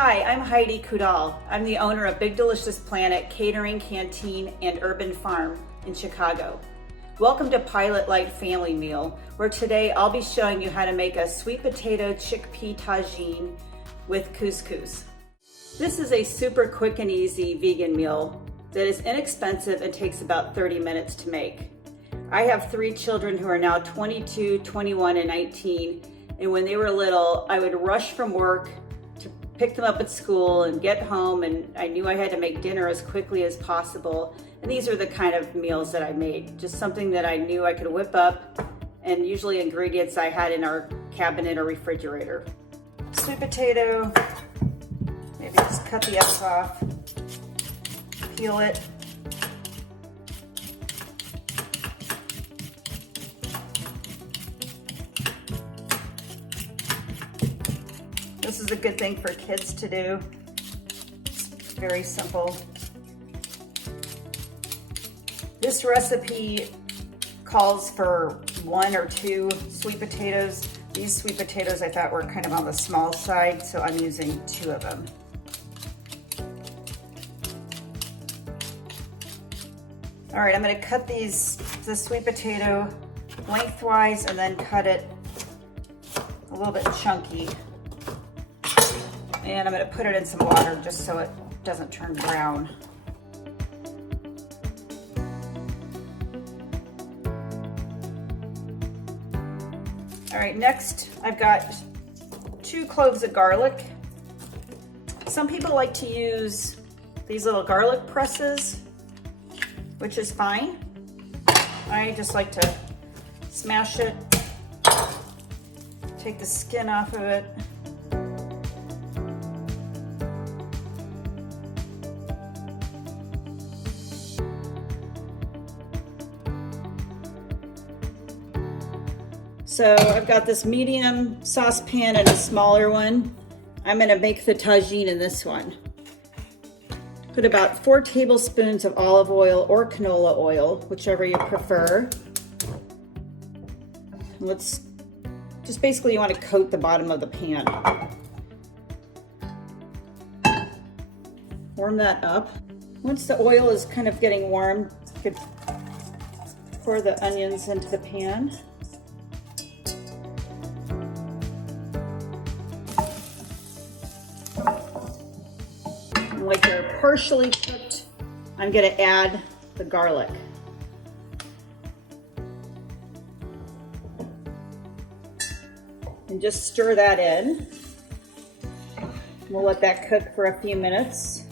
Hi, I'm Heidi Coudal. I'm the owner of Big Delicious Planet Catering, Canteen, and Urban Farm in Chicago. Welcome to Pilot Light Family Meal, where today I'll be showing you how to make a sweet potato chickpea tagine with couscous. This is a super quick and easy vegan meal that is inexpensive and takes about 30 minutes to make. I have 3 children who are now 22, 21, and 19, and when they were little, I would rush from work to pick them up at school and get home, and I knew I had to make dinner as quickly as possible. And these are the kind of meals that I made, just something that I knew I could whip up, and usually ingredients I had in our cabinet or refrigerator. Sweet potato, maybe just cut the ends off, peel it. This is a good thing for kids to do. It's very simple. This recipe calls for 1 or 2 sweet potatoes. These sweet potatoes I thought were kind of on the small side, so I'm using 2 of them. All right, I'm gonna cut the sweet potato lengthwise and then cut it a little bit chunky. And I'm gonna put it in some water just so it doesn't turn brown. All right, next I've got 2 cloves of garlic. Some people like to use these little garlic presses, which is fine. I just like to smash it, take the skin off of it. So I've got this medium saucepan and a smaller one. I'm gonna make the tagine in this one. Put about 4 tablespoons of olive oil or canola oil, whichever you prefer. Let's just basically you want to coat the bottom of the pan. Warm that up. Once the oil is kind of getting warm, you could pour the onions into the pan. Like they're partially cooked, I'm gonna add the garlic. And just stir that in. We'll let that cook for a few minutes.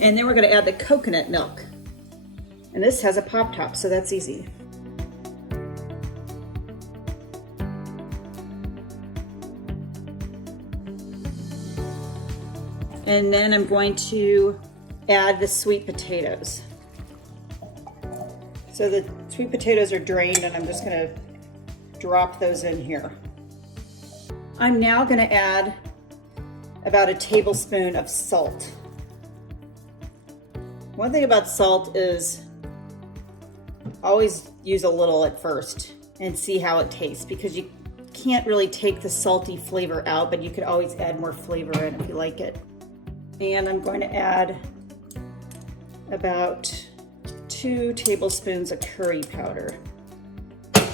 And then we're gonna add the coconut milk. And this has a pop top, so that's easy. And then I'm going to add the sweet potatoes. So the sweet potatoes are drained and I'm just gonna drop those in here. I'm now gonna add about a tablespoon of salt. One thing about salt is always use a little at first and see how it tastes, because you can't really take the salty flavor out, but you could always add more flavor in if you like it. And I'm going to add about 2 tablespoons of curry powder. If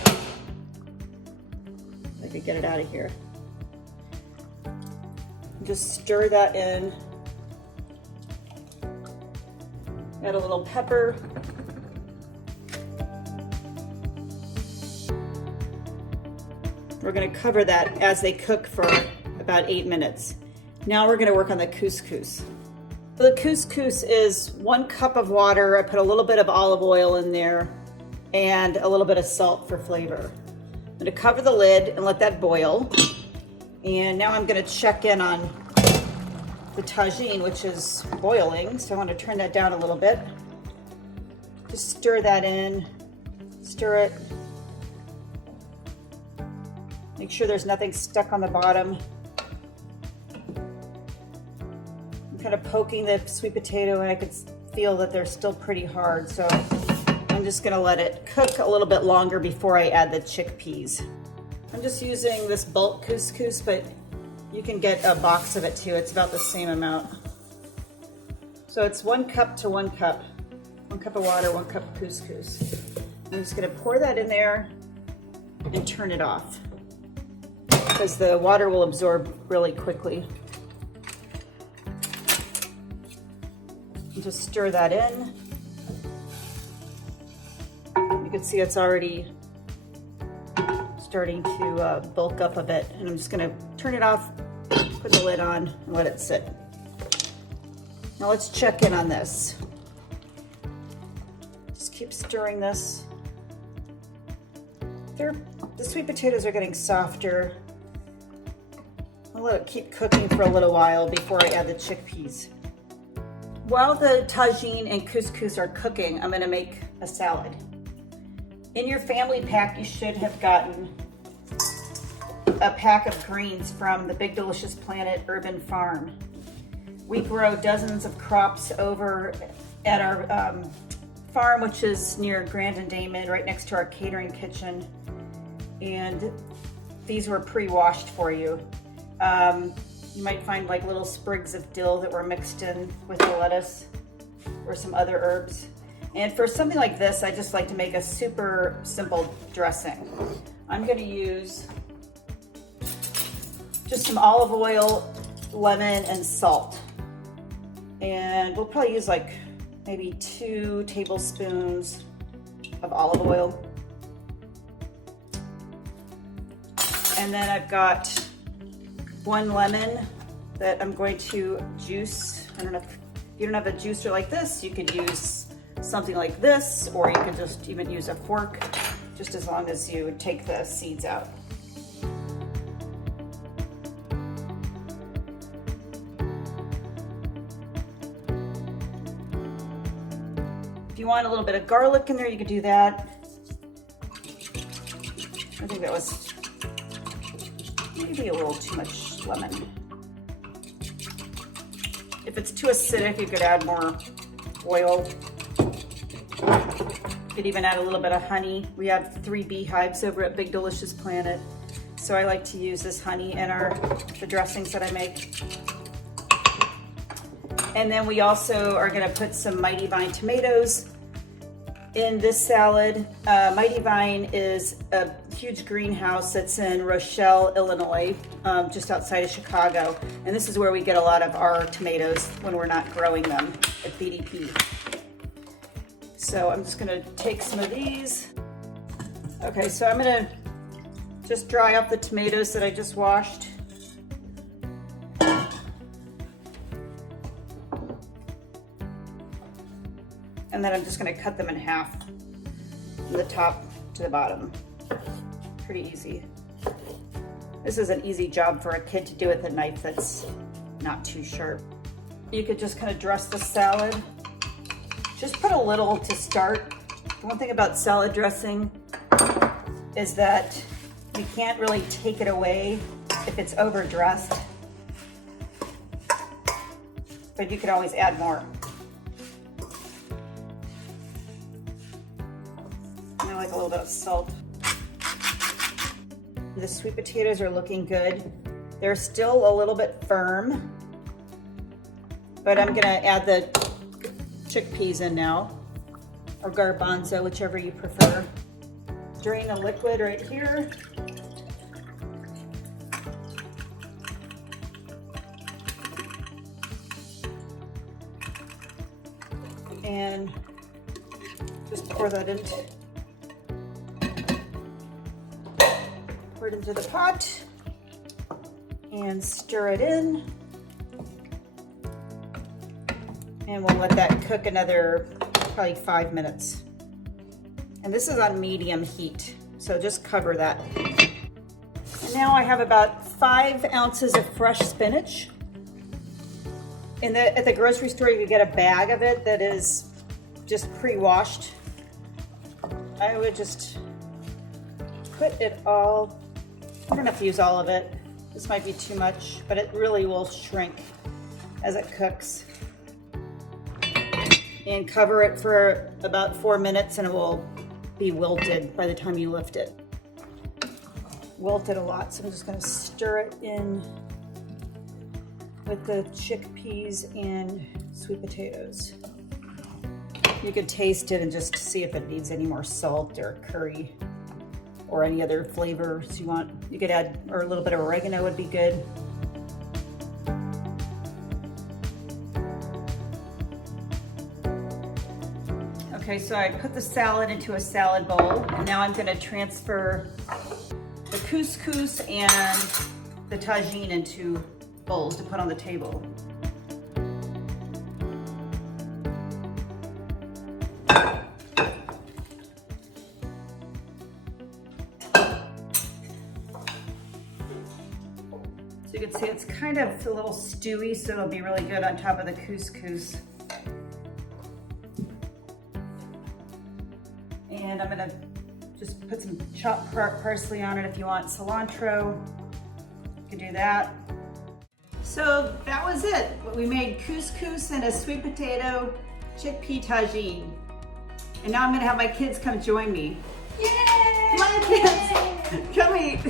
I could get it out of here. Just stir that in. Add a little pepper. We're going to cover that as they cook for about 8 minutes. Now we're gonna work on the couscous. The couscous is 1 cup of water. I put a little bit of olive oil in there and a little bit of salt for flavor. I'm gonna cover the lid and let that boil. And now I'm gonna check in on the tagine, which is boiling. So I wanna turn that down a little bit. Just stir that in, stir it. Make sure there's nothing stuck on the bottom. Kind of poking the sweet potato and I could feel that they're still pretty hard, so I'm just gonna let it cook a little bit longer before I add the chickpeas. I'm just using this bulk couscous, but You can get a box of it too. It's about the same amount. So it's 1 cup to 1 cup. 1 cup of water, 1 cup of couscous. I'm just gonna pour that in there and turn it off because the water will absorb really quickly. And just stir that in. You can see it's already starting to bulk up a bit, and I'm just gonna turn it off, put the lid on, and let it sit. Now let's check in on this. Just keep stirring this. The sweet potatoes are getting softer. I'll let it keep cooking for a little while before I add the chickpeas. While the tagine and couscous are cooking, I'm gonna make a salad. In your family pack, you should have gotten a pack of greens from the Big Delicious Planet Urban Farm. We grow dozens of crops over at our farm, which is near Grand and Damon, right next to our catering kitchen. And these were pre-washed for you. You might find like little sprigs of dill that were mixed in with the lettuce or some other herbs. And for something like this, I just like to make a super simple dressing. I'm gonna use just some olive oil, lemon, and salt. And we'll probably use like maybe 2 tablespoons of olive oil. And then I've got 1 lemon that I'm going to juice. I don't know if you don't have a juicer like this, you could use something like this, or you could just even use a fork, just as long as you take the seeds out. If you want a little bit of garlic in there, you could do that. I think that was maybe a little too much lemon. If it's too acidic, you could add more oil. You could even add a little bit of honey. We have 3 beehives over at Big Delicious Planet, so I like to use this honey in the dressings that I make. And then we also are gonna put some Mighty Vine tomatoes in this salad. Mighty Vine is a huge greenhouse that's in Rochelle, Illinois, just outside of Chicago. And this is where we get a lot of our tomatoes when we're not growing them at BDP. So I'm just gonna take some of these. Okay, so I'm gonna just dry up the tomatoes that I just washed. And then I'm just gonna cut them in half from the top to the bottom. Pretty easy. This is an easy job for a kid to do with a knife that's not too sharp. You could just kind of dress the salad. Just put a little to start. The one thing about salad dressing is that you can't really take it away if it's overdressed, but you can always add more. And I like a little bit of salt. The sweet potatoes are looking good. They're still a little bit firm, but I'm gonna add the chickpeas in now, or garbanzo, whichever you prefer. Drain the liquid right here. And just pour that into the pot and stir it in. And we'll let that cook another probably 5 minutes. And this is on medium heat, so just cover that. And now I have about 5 ounces of fresh spinach. At the grocery store, you can get a bag of it that is just pre-washed. I would just put it all, I don't have to use all of it. This might be too much, but it really will shrink as it cooks. And cover it for about 4 minutes and it will be wilted by the time you lift it. Wilted a lot, so I'm just gonna stir it in with the chickpeas and sweet potatoes. You could taste it and just see if it needs any more salt or curry or any other flavors you want. You could add, or a little bit of oregano would be good. Okay, so I put the salad into a salad bowl, and now I'm gonna transfer the couscous and the tagine into bowls to put on the table. So you can see it's kind of a little stewy, so it'll be really good on top of the couscous. And I'm gonna just put some chopped parsley on it. If you want cilantro, you can do that. So that was it. We made couscous and a sweet potato chickpea tagine. And now I'm gonna have my kids come join me. Yay! Come on, kids, come eat.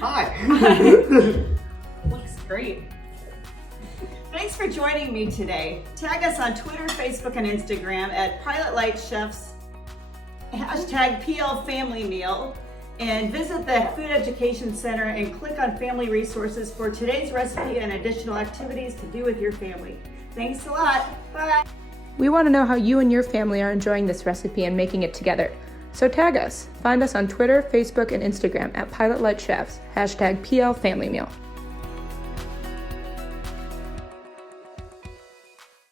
Hi. Looks great. Thanks for joining me today. Tag us on Twitter, Facebook, and Instagram at Pilot Light Chefs, hashtag PL Family Meal, and visit the Food Education Center and click on Family Resources for today's recipe and additional activities to do with your family. Thanks a lot. Bye. We want to know how you and your family are enjoying this recipe and making it together. So tag us. Find us on Twitter, Facebook, and Instagram at Pilot Light Chefs, hashtag PL Family Meal.